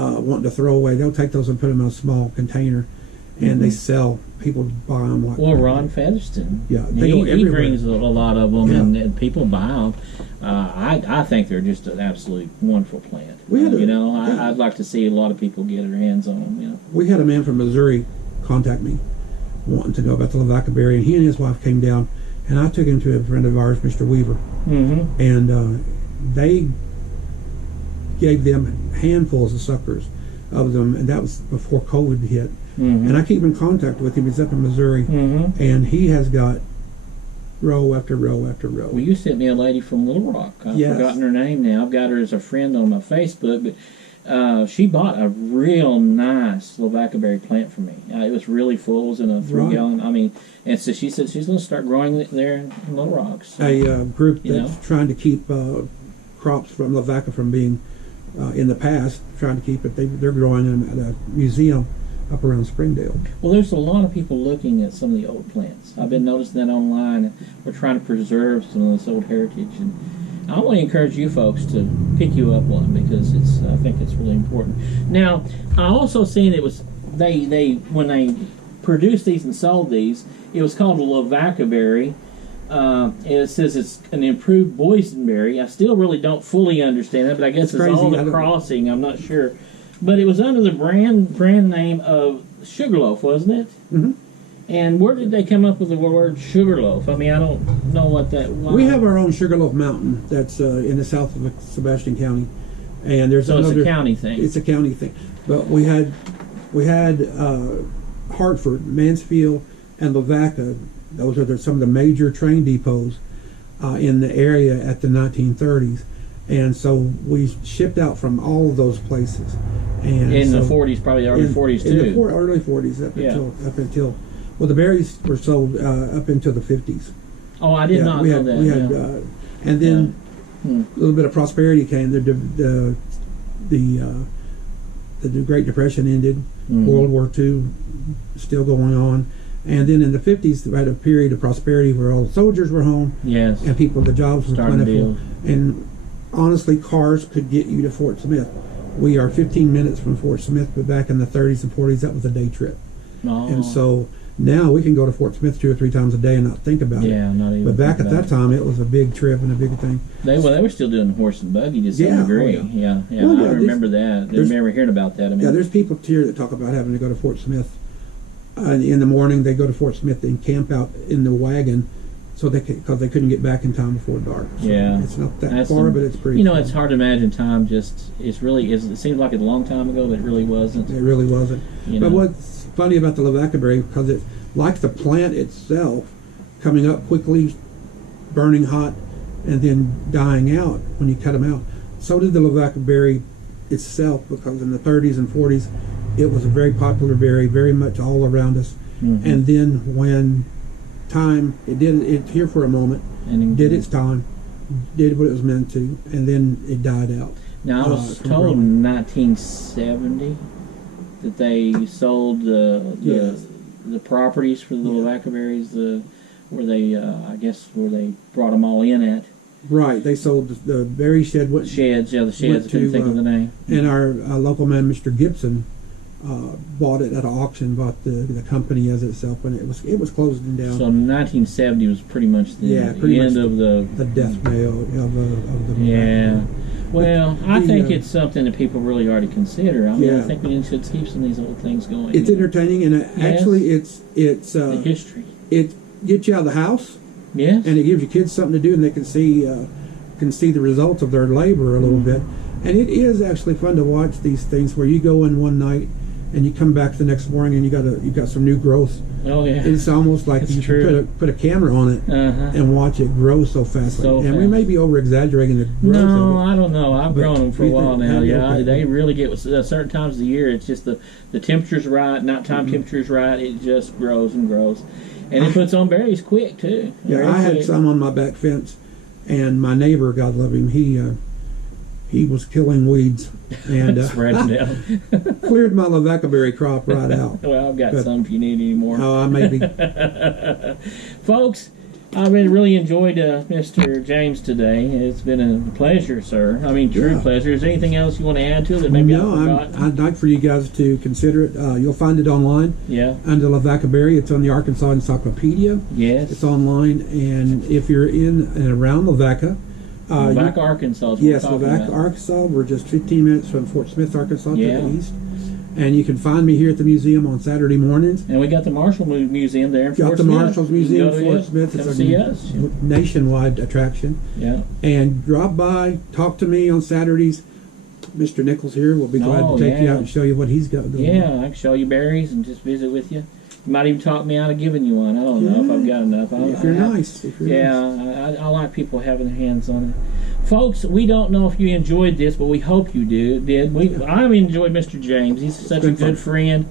wanting to throw away, they'll take those and put them in a small container, and they sell. People buy them like. Well, Ron Featherston, yeah, he brings a lot of them, yeah. and people buy them. I think they're just an absolutely wonderful plant. I'd like to see a lot of people get their hands on them. You know, we had a man from Missouri contact me, wanting to know about the Lavaca berry, and he and his wife came down, and I took him to a friend of ours, Mr. Weaver, and they gave them handfuls of suckers of them, and that was before COVID hit. And I keep in contact with him. He's up in Missouri, and he has got row after row after row. Well, you sent me a lady from Little Rock. I've forgotten her name now. I've got her as a friend on my Facebook, but she bought a real nice Lavaca berry plant for me. It was really full. It was in a 3-gallon. I mean, and so she said she's going to start growing it there in Little Rock. So, a group that's trying to keep crops from Lavaca from being in the past, trying to keep it. They're growing them at a museum up around Springdale. Well, there's a lot of people looking at some of the old plants. I've been noticing that online. We're trying to preserve some of this old heritage, and I want to encourage you folks to pick you up one, because I think it's really important. Now, I also seen it was they when they produced these and sold these, it was called a Lavaca berry. It says it's an improved boysenberry. I still really don't fully understand it, but I guess it's all the crossing. I'm not sure. But it was under the brand name of Sugarloaf, wasn't it? And where did they come up with the word Sugarloaf? I mean, I don't know what that was. We have our own Sugarloaf Mountain that's in the south of Sebastian County, and there's it's a county thing. It's a county thing. But we had Hartford, Mansfield, and Lavaca. Those are some of the major train depots in the area at the 1930s. And so we shipped out from all of those places. And in the 40s, probably early 40s too. In the early 40s up until well, the berries were sold up until the 50s. Oh, I did not know that. We had, and then a little bit of prosperity came. The Great Depression ended. World War II still going on. And then in the 50s, we had a period of prosperity where all the soldiers were home. Yes. And the jobs were plentiful. And honestly, cars could get you to Fort Smith. We are 15 minutes from Fort Smith, but back in the 30s and 40s, that was a day trip. Oh. And so now we can go to Fort Smith 2 or 3 times a day and not think about it. Yeah, not even. But back at that time, it was a big trip and a big thing. They were still doing horse and buggy to some degree. Yeah. Well, I remember that. I remember hearing about that. I mean, there's people here that talk about having to go to Fort Smith. In the morning, they go to Fort Smith and camp out in the wagon, because they couldn't get back in time before dark. So it's not that far, but it's pretty. Far. It's hard to imagine time. It seems like it's a long time ago, but it really wasn't. It really wasn't. But what's funny about the Lavaca berry, because it's like the plant itself, coming up quickly, burning hot, and then dying out when you cut them out. So did the Lavaca berry itself, because in the 30s and 40s, it was a very popular berry, very much all around us. And then when it here for a moment, and did its time, did what it was meant to, and then it died out. Now, I was told in 1970 that they sold the properties for the Lavaca berries, where they brought them all in at. Right, they sold the berry shed. The sheds. I couldn't think of the name. And our local man, Mr. Gibson, bought it at an auction, bought the company as itself, and it was closing down. So 1970 was pretty much the end of the death knell of the yeah. Well, I think it's something that people really ought to consider. I mean, I think we should keep some of these old things going. It's entertaining, and actually, it's the history. It gets you out of the house. Yes. And it gives your kids something to do, and they can see the results of their labor a little bit. And it is actually fun to watch these things where you go in one night and you come back the next morning and you got some new growth. Oh yeah. It's almost like you put a camera on it and watch it grow so fast. And we may be over exaggerating the growth of it. No, I don't know. I've grown them for a while now. Yeah, they really get certain times of the year. It's just the temperature's right, nighttime temperature's right. It just grows and grows, and it puts on berries quick too. Yeah, I had some on my back fence, and my neighbor, God love him, he was killing weeds and spreading down. Cleared my Lavaca berry crop right out. Well, I've got some if you need any more. Oh, maybe. Folks, I've really enjoyed Mr. James today. It's been a pleasure, sir. I mean, true pleasure. Is there anything else you want to add to it that maybe I forgot? I'd like for you guys to consider it. You'll find it online. Yeah. Under Lavaca Berry. It's on the Arkansas Encyclopedia. Yes. It's online, and if you're in and around Lavaca, Lavaca, Arkansas. Yes, Lavaca, Arkansas. We're just 15 minutes from Fort Smith, Arkansas, to the east. And you can find me here at the museum on Saturday mornings. And we got the Marshall Museum there in Fort Smith. Got the Marshall's Museum in Fort Smith. It's a nationwide attraction. Yeah. And drop by, talk to me on Saturdays. Mr. Nichols here will be glad to take you out and show you what he's got going on. Yeah, I can show you berries and just visit with you. You might even talk me out of giving you one. I don't know if I've got enough. If you're nice. I like people having their hands on it. Folks, we don't know if you enjoyed this, but we hope you did. I enjoyed Mr. James. He's such a good friend.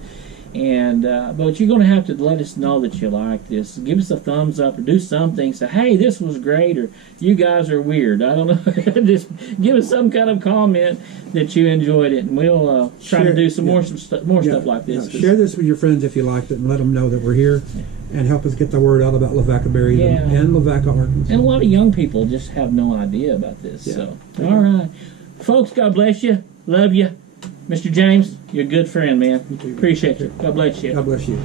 And but you're going to have to let us know that you like this. Give us a thumbs up or do something. Say, hey, this was great, or you guys are weird. I don't know. Just give us some kind of comment that you enjoyed it, and we'll try to do some more stuff like this. Share this with your friends if you liked it, and let them know that we're here, and help us get the word out about Lavaca Berries and Lavaca, Arkansas. And a lot of young people just have no idea about this. So, all right, folks, God bless you. Love you. Mr. James, you're a good friend, man. Appreciate you. God bless you. God bless you.